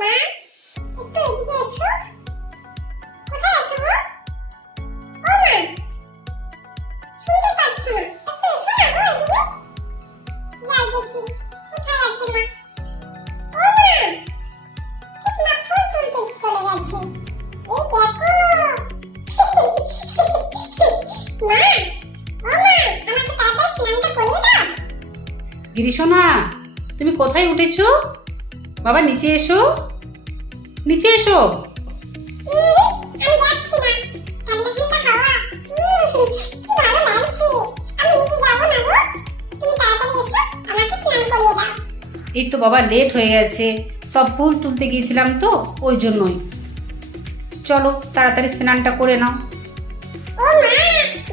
মা একটু এদিকে এসো। কোথায় আছো গো? ও মা, শুনতে পাচ্ছ না? একটু এসো না গো এদিকে। যাই দেখি কোথায় আছে মা। ও মা, ঠিক মা ফুল তুলতে চলে গেছে। এই দেখো। মা, ও মা, আমাকে তাড়াতাড়ি স্নানটা করিয়ে দাও। গিরিশোনা, তুমি কোথায় উঠেছো? বাবা নিচে এসো, নিচে এসো। আমি যাচ্ছি না। ঠান্ডা ঠান্ডা হাওয়া। কি ভালো লাগছে। আমি নিচে যাবো না গো। তুমি তাড়াতাড়ি এসো, আমাকে স্নান করিয়ে দাও। এই তো বাবা লেট হয়ে গেছে, সব ফুল তুলতে গিয়েছিলাম তো ওই জন্যই। চলো তাড়াতাড়ি স্নানটা করে নাও। ও মা,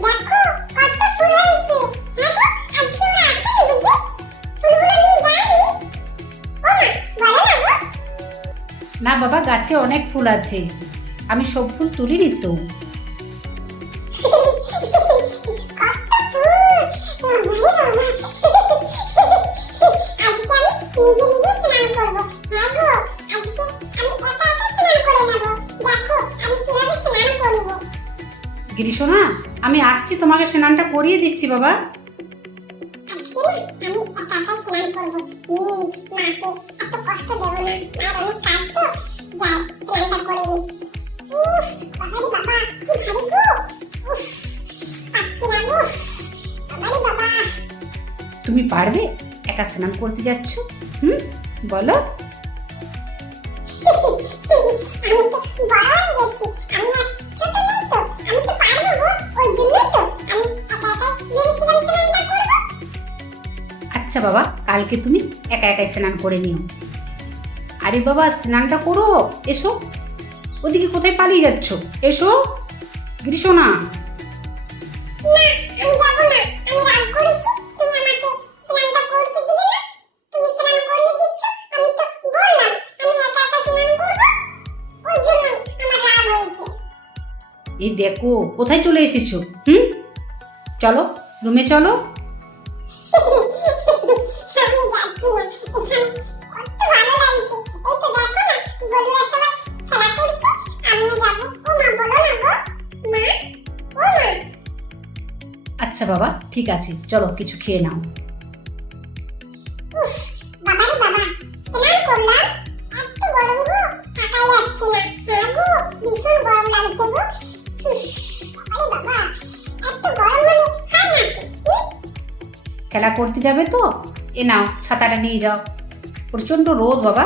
দেখো কত ফুল হয়েছে। হ্যাঁ গো, আজকে ওরা আসেনি বুঝি? ফুলগুলো নিয়ে যায়নি? ও মা, বলো না গো। না বাবা, গাছে অনেক ফুল আছে, আমি সব ফুল তুলিনি তো। কত ফুল। বাবারে বাবা। আজকে আমি নিজে নিজে স্নান করবো। হ্যাঁ গো, আজকে আমি একা একা স্নান করে নেবো। দেখো আমি কিভাবে স্নান করবো। গিরিশোনা, আমি আসছি, তোমাকে স্নানটা করিয়ে দিচ্ছি বাবা। আজকে না আমি একা একা স্নান করবো। মাকে এত কষ্ট দেবো না। আর অনেক কাজ তো। যাই স্নানটা করে নিই। বাবারে বাবা, কি ভারী গো। পাচ্ছি না গো। বাবারে বাবা। তুমি পারবে? একা স্নান করতে যাচ্ছ? বলো। আমি তো বড় হয়ে গেছি। আমি আর ছোট নেই তো। আমি তো পারবো গো। ওই জন্যই তো আমি একা একাই ভেবেছিলাম স্নানটা করবো। আচ্ছা বাবা, কালকে তুমি একা একাই স্নান করে নিও। আরে বাবা, স্নানটা করো, এসো। ওদিকে কোথায় পালিয়ে যাচ্ছ? এসো গিরিশোনা। না, আমি যাবো না। আমি রাগ করেছি। তুমি আমাকে স্নানটা করতে দিলে না। তুমি স্নান করিয়ে দিচ্ছ। আমি তো বললাম আমি একা একা স্নান করবো। ওই জন্যই আমার রাগ হয়েছে। এই দেখো কোথায় চলে এসেছো। চলো রুমে চলো। আমি যাচ্ছি না। এখানে কত ভালো লাগছে। এই তো দেখো না, বন্ধুরা সবাই খেলা করছে। আমিও যাবো। ও মা, বলো না গো। মা, ও মা। আচ্ছা বাবা, ঠিক আছে, চলো কিছু খেয়ে নাও। বাবারে বাবা, স্নান করলাম। এত গরম গো, থাকাই যাচ্ছে না। হ্যাঁ গো, ভীষণ গরম লাগছে গো। বাবারে বাবা, এত গরম মানে হয় নাকি? খেলা করতে যাবে তো? এ নাও ছাতাটা নিয়ে যাও, প্রচন্ড রোদ বাবা।